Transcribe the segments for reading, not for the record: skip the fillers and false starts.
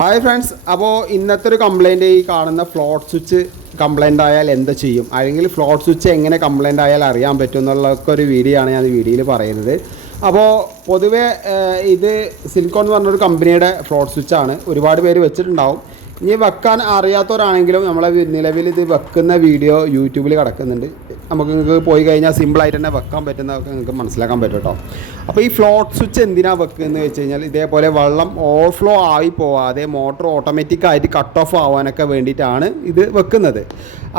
Hi friends, അപ്പോൾ ഇന്നത്തെ ഒരു കംപ്ലൈൻറ്റ് ഈ കാണുന്ന ഫ്ലോട്ട് സ്വിച്ച് കംപ്ലൈൻ്റ് ആയാൽ എന്ത് ചെയ്യും, അല്ലെങ്കിൽ ഫ്ലോട്ട് സ്വിച്ച് എങ്ങനെ കംപ്ലൈൻ്റ് ആയാൽ അറിയാൻ പറ്റും എന്നുള്ളതൊക്കെ ഒരു വീഡിയോ ആണ് ഞാൻ ഈ വീഡിയോയിൽ പറയുന്നത്. അപ്പോൾ പൊതുവേ ഇത് സിലിക്കോൺ എന്ന് പറഞ്ഞൊരു കമ്പനിയുടെ ഫ്ലോട്ട് സ്വിച്ചാണ്. ഒരുപാട് പേര് വെച്ചിട്ടുണ്ടാവും. ഇനി വെക്കാൻ അറിയാത്തവരാണെങ്കിലും നമ്മളെ നിലവിൽ ഇത് വെക്കുന്ന വീഡിയോ യൂട്യൂബിൽ കിടക്കുന്നുണ്ട്. നമുക്ക് നിങ്ങൾക്ക് പോയി കഴിഞ്ഞാൽ സിമ്പിളായിട്ട് തന്നെ വെക്കാൻ പറ്റുന്നതൊക്കെ നിങ്ങൾക്ക് മനസ്സിലാക്കാൻ പറ്റും കേട്ടോ. അപ്പോൾ ഈ ഫ്ലോട്ട് സ്വിച്ച് എന്തിനാണ് വെക്കുന്നതെന്ന് വെച്ച് കഴിഞ്ഞാൽ ഇതേപോലെ വെള്ളം ഓവർഫ്ലോ ആയി പോവാതെ മോട്ടർ ഓട്ടോമാറ്റിക്കായിട്ട് കട്ട് ഓഫ് ആവാനൊക്കെ വേണ്ടിയിട്ടാണ് ഇത് വെക്കുന്നത്.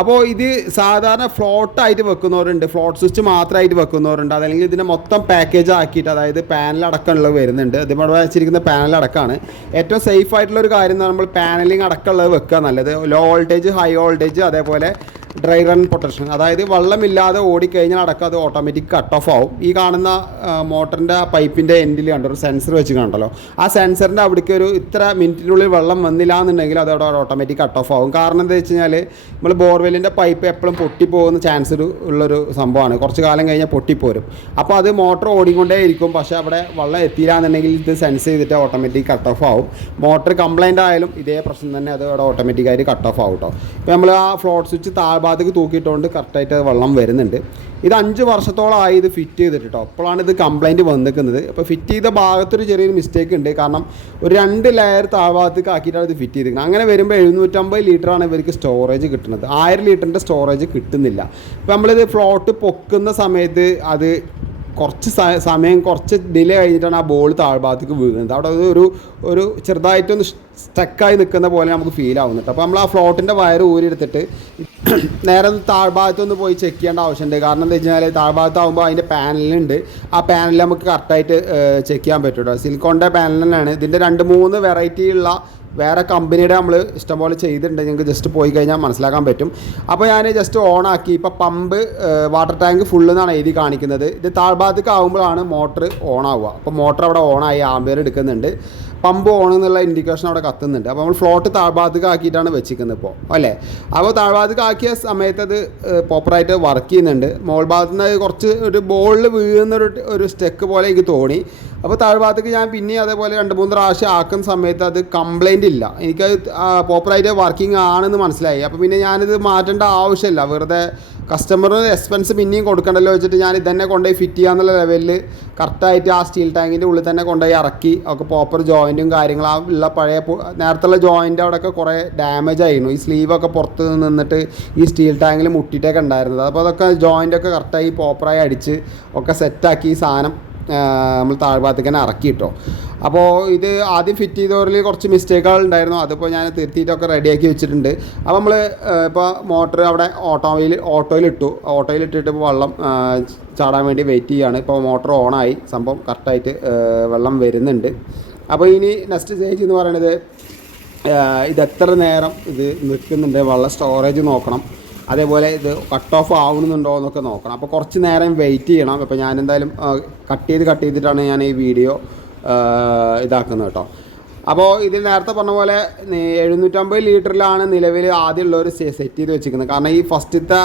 അപ്പോൾ ഇത് സാധാരണ ഫ്ലോട്ടായിട്ട് വെക്കുന്നവരുണ്ട്, ഫ്ലോട്ട് സ്വിച്ച് മാത്രമായിട്ട് വെക്കുന്നവരുണ്ട്, അതല്ലെങ്കിൽ ഇതിനെ മൊത്തം പാക്കേജ് ആക്കിയിട്ട്, അതായത് പാനലടക്കമുള്ളത് വരുന്നുണ്ട്. ഇതിവിടെ വെച്ചിരിക്കുന്ന പാനലടക്കമാണ്. ഏറ്റവും സേഫ് ആയിട്ടുള്ളൊരു കാര്യം എന്ന് നമ്മൾ പാനലിങ് അടക്കമുള്ളത് വെക്കുക നല്ലത്. ലോ വോൾട്ടേജ്, ഹൈ വോൾട്ടേജ്, അതേപോലെ ഡ്രൈ റൺ പ്രൊട്ടക്ഷൻ, അതായത് വെള്ളമില്ലാതെ ഓടിക്കഴിഞ്ഞാൽ അടക്കം അത് ഓട്ടോമാറ്റിക് കട്ട് ഓഫ് ആവും. ഈ കാണുന്ന മോട്ടറിൻ്റെ പൈപ്പിൻ്റെ എൻഡിൽ കണ്ടോ ഒരു സെൻസർ വെച്ച് കണ്ടല്ലോ, ആ സെൻസറിൻ്റെ അവിടേക്ക് ഒരു ഇത്ര മിനിറ്റിനുള്ളിൽ വെള്ളം വന്നില്ല എന്നുണ്ടെങ്കിൽ അത് അവിടെ ഓട്ടോമാറ്റിക് കട്ട് ഓഫ് ആവും. കാരണം എന്താ വെച്ച് കഴിഞ്ഞാൽ നമ്മൾ ബോർവെല്ലിൻ്റെ പൈപ്പ് എപ്പോഴും പൊട്ടിപ്പോകുന്ന ചാൻസ് ഉള്ളൊരു സംഭവമാണ്. കുറച്ച് കാലം കഴിഞ്ഞാൽ പൊട്ടിപ്പോരും. അപ്പോൾ അത് മോട്ടർ ഓടിക്കൊണ്ടേ ഇരിക്കും, പക്ഷേ അവിടെ വെള്ളം എത്തിയില്ല എന്നുണ്ടെങ്കിൽ ഇത് സെൻസ് ചെയ്തിട്ട് ഓട്ടോമാറ്റിക് കട്ട് ഓഫ് ആവും. മോട്ടർ കംപ്ലൈൻ്റ് ആയാലും ഇതേ പ്രശ്നം തന്നെ, അത് അവിടെ ഓട്ടോമാറ്റിക്കായിട്ട് കട്ട് ഓഫ് ആവും കേട്ടോ. ഇപ്പോൾ നമ്മൾ ആ ഫ്ലോട്ട് സ്വിച്ച് താഴ്ഭാഗത്തേക്ക് തൂക്കിയിട്ടുകൊണ്ട് കറക്റ്റായിട്ട് വെള്ളം വരുന്നുണ്ട്. ഇത് 5 വർഷത്തോളമായി ഇത് ഫിറ്റ് ചെയ്തിട്ട് കേട്ടോ. അപ്പോഴാണ് ഇത് കംപ്ലൈൻറ്റ് വന്നിരിക്കുന്നത്. അപ്പോൾ ഫിറ്റ് ചെയ്ത ഭാഗത്തൊരു ചെറിയൊരു മിസ്റ്റേക്ക് ഉണ്ട്. കാരണം ഒരു 2 ലെയർ താഴ്ഭാഗത്തേക്ക് ആക്കിയിട്ടാണ് ഇത് ഫിറ്റ് ചെയ്തിരിക്കുന്നത്. അങ്ങനെ വരുമ്പോൾ 750 ലിറ്ററാണ് ഇവർക്ക് സ്റ്റോറേജ് കിട്ടുന്നത്. 1000 ലിറ്ററിൻ്റെ സ്റ്റോറേജ് കിട്ടുന്നില്ല. ഇപ്പോൾ നമ്മളിത് ഫ്ലോട്ട് പൊക്കുന്ന സമയത്ത് അത് കുറച്ച് സമയം കുറച്ച് ഡിലേ കഴിഞ്ഞിട്ടാണ് ആ ബോൾ താഴ്ഭാഗത്തേക്ക് വീഴുന്നത്. അവിടെ ഒരു ചെറുതായിട്ടൊന്ന് സ്റ്റക്കായി നിൽക്കുന്ന പോലെ നമുക്ക് ഫീൽ ആവുന്നുണ്ട്. അപ്പോൾ നമ്മൾ ആ ഫ്ലോട്ടിൻ്റെ വയർ ഊരിയെടുത്തിട്ട് നേരെ താഴ്ഭാഗത്തൊന്ന് പോയി ചെക്ക് ചെയ്യേണ്ട ആവശ്യമുണ്ട്. കാരണം എന്താ വെച്ച് കഴിഞ്ഞാൽ താഴ്ഭാഗത്താകുമ്പോൾ അതിൻ്റെ പാനലുണ്ട്. ആ പാനൽ നമുക്ക് കറക്റ്റായിട്ട് ചെക്ക് ചെയ്യാൻ പറ്റും കേട്ടോ. സിലിക്കോണിൻ്റെ പാനൽ തന്നെയാണ്. ഇതിൻ്റെ 2-3 വെറൈറ്റി ഉള്ള വേറെ കമ്പനിയുടെ നമ്മൾ ഇഷ്ടംപോലെ ചെയ്തിട്ടുണ്ട്. നിങ്ങൾക്ക് ജസ്റ്റ് പോയി കഴിഞ്ഞാൽ മനസ്സിലാക്കാൻ പറ്റും. അപ്പോൾ ഞാൻ ജസ്റ്റ് ഓണാക്കി. ഇപ്പോൾ പമ്പ് വാട്ടർ ടാങ്ക് ഫുള്ള് എന്നാണ് എഴുതി കാണിക്കുന്നത്. ഇത് താഴ്ഭാഗത്തേക്ക് ആകുമ്പോഴാണ് മോട്ടർ ഓണാവുക. അപ്പോൾ മോട്ടർ അവിടെ ഓണായി ആംബിയർ എടുക്കുന്നുണ്ട്. പമ്പ് ഓൺ എന്നുള്ള ഇൻഡിക്കേഷൻ അവിടെ കത്തുന്നുണ്ട്. അപ്പോൾ നമ്മൾ ഫ്ലോട്ട് താഴ്ഭാഗത്തേക്ക് ആക്കിയിട്ടാണ് വെച്ചിരിക്കുന്നത് ഇപ്പോൾ, അല്ലേ? അപ്പോൾ താഴ്ഭാഗത്തേക്ക് ആക്കിയ സമയത്ത് അത് പ്രോപ്പറായിട്ട് വർക്ക് ചെയ്യുന്നുണ്ട്. മോൾ ഭാഗത്തു നിന്ന് കുറച്ച് ഒരു ബോളിൽ വീഴുന്നൊരു സ്റ്റെക്ക് പോലെ എനിക്ക് തോന്നി. അപ്പോൾ താഴ്ഭാഗത്തേക്ക് ഞാൻ പിന്നെ അതേപോലെ 2-3 പ്രാവശ്യം ആക്കുന്ന സമയത്ത് അത് കംപ്ലൈൻ്റ് ഇല്ല. എനിക്കത് പ്രോപ്പറായിട്ട് വർക്കിംഗ് ആണെന്ന് മനസ്സിലായി. അപ്പോൾ പിന്നെ ഞാനിത് മാറ്റേണ്ട ആവശ്യമില്ല. വെറുതെ കസ്റ്റമറിന് എക്സ്പെൻസ് പിന്നെയും കൊടുക്കണ്ടല്ലോ വെച്ചിട്ട് ഞാൻ ഇതന്നെ കൊണ്ടുപോയി ഫിറ്റ് ചെയ്യാന്നുള്ള ലെവലിൽ കറക്റ്റായിട്ട് ആ സ്റ്റീൽ ടാങ്കിൻ്റെ ഉള്ളിൽ തന്നെ കൊണ്ടുപോയി ഇറക്കി. ഒക്കെ പ്രോപ്പർ ജോയിൻറ്റും കാര്യങ്ങളും ഉള്ള പഴയ നേരത്തുള്ള ജോയിൻ്റ് അവിടെയൊക്കെ കുറേ ഡാമേജ് ആയിരുന്നു. ഈ സ്ലീവൊക്കെ പുറത്ത് നിന്നിട്ട് ഈ സ്റ്റീൽ ടാങ്കിൽ മുട്ടിയിട്ടൊക്കെ ഉണ്ടായിരുന്നത്. അപ്പോൾ അതൊക്കെ ജോയിൻ്റൊക്കെ കറക്റ്റായി പ്രോപ്പറായി അടിച്ച് ഒക്കെ സെറ്റാക്കി ഈ സാധനം നമ്മൾ താഴ്ഭാഗത്തേക്ക് തന്നെ ഇറക്കി കിട്ടോ. അപ്പോൾ ഇത് ആദ്യം ഫിറ്റ് ചെയ്തവരിൽ കുറച്ച് മിസ്റ്റേക്കുകൾ ഉണ്ടായിരുന്നു. അതിപ്പോൾ ഞാൻ തിരുത്തിയിട്ടൊക്കെ റെഡിയാക്കി വെച്ചിട്ടുണ്ട്. അപ്പോൾ നമ്മൾ ഇപ്പോൾ മോട്ടർ അവിടെ ഓട്ടോയിലിട്ടിട്ട് ഇപ്പോൾ വെള്ളം ചാടാൻ വേണ്ടി വെയിറ്റ് ചെയ്യുകയാണ്. ഇപ്പോൾ മോട്ടർ ഓണായി, സംഭവം കറക്റ്റായിട്ട് വെള്ളം വരുന്നുണ്ട്. അപ്പോൾ ഇനി നെക്സ്റ്റ് സ്റ്റേജ് എന്ന് പറയുന്നത് ഇത് എത്ര നേരം ഇത് നിൽക്കുന്നുണ്ട്, വെള്ളം സ്റ്റോറേജ് നോക്കണം. അതേപോലെ ഇത് കട്ട് ഓഫ് ആവുന്നുണ്ടോ എന്നൊക്കെ നോക്കണം. അപ്പോൾ കുറച്ച് നേരം വെയിറ്റ് ചെയ്യണം. അപ്പോൾ ഞാൻ എന്തായാലും കട്ട് ചെയ്തിട്ടാണ് ഞാൻ ഈ വീഡിയോ ഇതാക്കുന്നത് കേട്ടോ. അപ്പോൾ ഇതിൽ നേരത്തെ പറഞ്ഞ പോലെ 750 ലിറ്ററിലാണ് നിലവിൽ ആദ്യമുള്ളവർ സെറ്റ് ചെയ്ത് വെച്ചിരിക്കുന്നത്. കാരണം ഈ ഫസ്റ്റത്തെ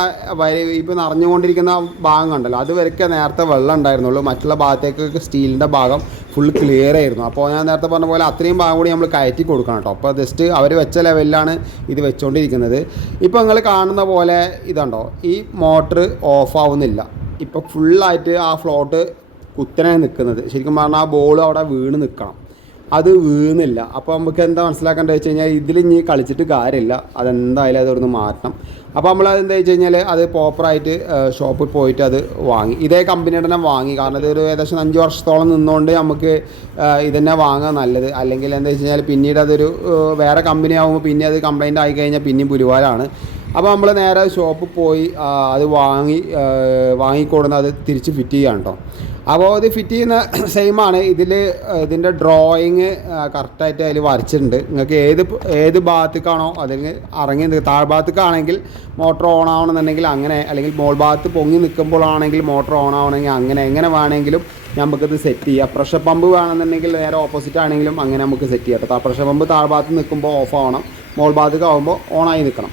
ഇപ്പോൾ നിറഞ്ഞുകൊണ്ടിരിക്കുന്ന ഭാഗം കണ്ടല്ലോ, അത് വരെയൊക്കെ നേരത്തെ വെള്ളം ഉണ്ടായിരുന്നുള്ളൂ. മറ്റുള്ള ഭാഗത്തേക്ക് സ്റ്റീലിൻ്റെ ഭാഗം ഫുൾ ക്ലിയർ ആയിരുന്നു. അപ്പോൾ ഞാൻ നേരത്തെ പറഞ്ഞ പോലെ അത്രയും ഭാഗം കൂടി നമ്മൾ കയറ്റി കൊടുക്കണം കേട്ടോ. അപ്പോൾ ജസ്റ്റ് അവർ വെച്ച ലെവലിലാണ് ഇത് വെച്ചുകൊണ്ടിരിക്കുന്നത്. ഇപ്പോൾ നിങ്ങൾ കാണുന്ന പോലെ ഇതുണ്ടോ, ഈ മോട്ടർ ഓഫ് ആവുന്നില്ല. ഇപ്പോൾ ഫുള്ളായിട്ട് ആ ഫ്ലോട്ട് കുത്തനെ നിൽക്കുന്നത്. ശരിക്കും പറഞ്ഞാൽ ആ ബോൾ അവിടെ വീണ് നിൽക്കണം, അത് വീഴുന്നില്ല. അപ്പോൾ നമുക്ക് എന്താ മനസ്സിലാക്കേണ്ടത് വെച്ച് കഴിഞ്ഞാൽ ഇതിൽ ഇനി കളിച്ചിട്ട് കാര്യമില്ല, അതെന്തായാലും അതൊന്ന് മാറ്റണം. അപ്പോൾ നമ്മളത് എന്താ വെച്ച് കഴിഞ്ഞാൽ അത് പ്രോപ്പറായിട്ട് ഷോപ്പിൽ പോയിട്ട് അത് വാങ്ങി. ഇതേ കമ്പനിയുടെ തന്നെ വാങ്ങി. കാരണം ഇതൊരു ഏകദേശം 5 വർഷത്തോളം നിന്നുകൊണ്ട് നമുക്ക് ഇതന്നെ വാങ്ങാൻ നല്ലത്. അല്ലെങ്കിൽ എന്താ വെച്ച് കഴിഞ്ഞാൽ പിന്നീട് അതൊരു വേറെ കമ്പനി ആകുമ്പോൾ പിന്നെ അത് കംപ്ലൈൻ്റ് ആയി കഴിഞ്ഞാൽ പിന്നെയും പുലിവാലാണ്. അപ്പോൾ നമ്മൾ നേരെ ഷോപ്പിൽ പോയി അത് വാങ്ങിക്കൊടുന്ന് അത് തിരിച്ച് ഫിറ്റ് ചെയ്യാൻ കേട്ടോ. അപ്പോൾ ഇത് ഫിറ്റ് ചെയ്യുന്ന സെയിമാണ്. ഇതിൻ്റെ ഡ്രോയിങ് കറക്റ്റായിട്ട് അതിൽ വരച്ചിട്ടുണ്ട്. നിങ്ങൾക്ക് ഏത് ഭാഗത്തേക്കാണോ അല്ലെങ്കിൽ ഇറങ്ങി താഴ്ഭാഗത്തേക്കാണെങ്കിൽ മോട്ടർ ഓൺ ആവണമെന്നുണ്ടെങ്കിൽ അങ്ങനെ, അല്ലെങ്കിൽ മോൾ ഭാഗത്ത് പൊങ്ങി നിൽക്കുമ്പോഴാണെങ്കിൽ മോട്ടർ ഓൺ ആവണമെങ്കിൽ അങ്ങനെ, എങ്ങനെ വേണമെങ്കിലും നമുക്കിത് സെറ്റ് ചെയ്യാം. പ്രഷർ പമ്പ് വേണമെന്നുണ്ടെങ്കിൽ നേരെ ഓപ്പോസിറ്റ് ആണെങ്കിലും അങ്ങനെ നമുക്ക് സെറ്റ് ചെയ്യാം. പ്രഷർ പമ്പ് താഴ്ഭാഗത്ത് നിൽക്കുമ്പോൾ ഓഫ് ആവണം, മോൾ ഭാഗത്തേക്ക് ആകുമ്പോൾ ഓണായി നിൽക്കണം.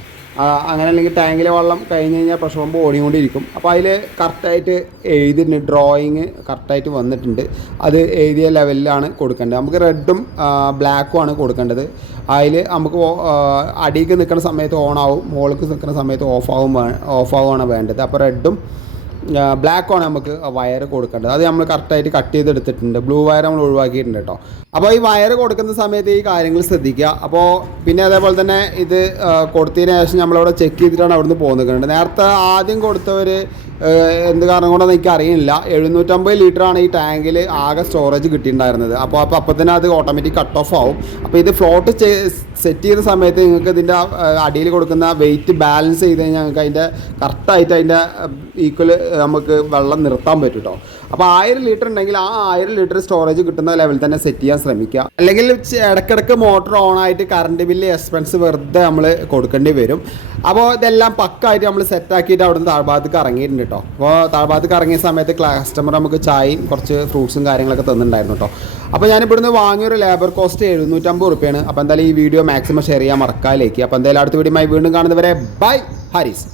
അങ്ങനെ അല്ലെങ്കിൽ ടാങ്കിലെ വെള്ളം കഴിഞ്ഞ് കഴിഞ്ഞാൽ പ്രഷർ പമ്പ് ഓടിക്കൊണ്ടിരിക്കും. അപ്പോൾ അതിൽ കറക്റ്റായിട്ട് എഴുതിയിട്ടുണ്ട്, ഡ്രോയിങ് കറക്റ്റായിട്ട് വന്നിട്ടുണ്ട്. അത് എഴുതിയ ലെവലിലാണ് കൊടുക്കേണ്ടത്. നമുക്ക് റെഡും ബ്ലാക്കും ആണ് കൊടുക്കേണ്ടത്. അതിൽ നമുക്ക് അടിയിലേക്ക് നിൽക്കുന്ന സമയത്ത് ഓണാവും, മുകളിലേക്ക് നിൽക്കുന്ന സമയത്ത് ഓഫാവുകയാണ് വേണ്ടത്. അപ്പോൾ റെഡും ബ്ലാക്കാണ് നമുക്ക് വയർ കൊടുക്കേണ്ടത്. അത് നമ്മൾ കറക്റ്റായിട്ട് കട്ട് ചെയ്തെടുത്തിട്ടുണ്ട്. ബ്ലൂ വയർ നമ്മൾ ഒഴിവാക്കിയിട്ടുണ്ട് കേട്ടോ. അപ്പോൾ ഈ വയർ കൊടുക്കുന്ന സമയത്ത് ഈ കാര്യങ്ങൾ ശ്രദ്ധിക്കുക. അപ്പോൾ പിന്നെ അതേപോലെ തന്നെ ഇത് കൊടുത്തതിന് ശേഷം നമ്മളിവിടെ ചെക്ക് ചെയ്തിട്ടാണ് അവിടുന്ന് പോകുന്നത്. നേരത്തെ ആദ്യം കൊടുത്തവർ എന്ത് കാരണം കൊണ്ടൊന്നും എനിക്ക് അറിയില്ല, 750 ലിറ്ററാണ് ഈ ടാങ്കിൽ ആകെ സ്റ്റോറേജ് കിട്ടിയിട്ടുണ്ടായിരുന്നത്. അപ്പോൾ തന്നെ അത് ഓട്ടോമാറ്റിക് കട്ട് ഓഫ് ആവും. അപ്പോൾ ഇത് ഫ്ലോട്ട് സെറ്റ് ചെയ്യുന്ന സമയത്ത് നിങ്ങൾക്ക് ഇതിൻ്റെ അടിയിൽ കൊടുക്കുന്ന വെയിറ്റ് ബാലൻസ് ചെയ്ത് കഴിഞ്ഞാൽ ഞങ്ങൾക്ക് അതിൻ്റെ കറക്റ്റായിട്ട് അതിൻ്റെ ഈക്വൽ നമുക്ക് വെള്ളം നിർത്താൻ പറ്റും കേട്ടോ. അപ്പോൾ 1000 ലിറ്റർ ഉണ്ടെങ്കിൽ ആ 1000 ലിറ്റർ സ്റ്റോറേജ് കിട്ടുന്ന ലെവലിൽ തന്നെ സെറ്റ് ചെയ്യാൻ ശ്രമിക്കുക. അല്ലെങ്കിൽ ഇടയ്ക്കിടയ്ക്ക് മോട്ടർ ഓൺ ആയിട്ട് കറണ്ട് ബില്ല് എക്സ്പെൻസ് വെറുതെ നമ്മൾ കൊടുക്കേണ്ടി വരും. അപ്പോൾ ഇതെല്ലാം പക്കായിട്ട് നമ്മൾ സെറ്റാക്കിയിട്ട് അവിടുന്ന് താഴ്ഭാഗത്തേക്ക് ഇറങ്ങിയിട്ടുണ്ട് കേട്ടോ. അപ്പോൾ താഴ്ഭാഗത്തേക്ക് ഇറങ്ങിയ സമയത്ത് കസ്റ്റമർ നമുക്ക് ചായയും കുറച്ച് ഫ്രൂട്ട്സും കാര്യങ്ങളൊക്കെ തന്നിട്ടുണ്ടായിരുന്നു കേട്ടോ. അപ്പോൾ ഞാനിവിടുന്ന് വാങ്ങിയൊരു ലേബർ കോസ്റ്റ് 750 റുപ്യാണ്. അപ്പോൾ എന്തായാലും ഈ വീഡിയോ മാക്സിമം ഷെയർ ചെയ്യാൻ മറക്കാതിലേക്ക്. അപ്പോൾ എന്തായാലും അടുത്ത വീഡിയോ വീണ്ടും കാണുന്നവരെ ബൈ ഹാരിസ്.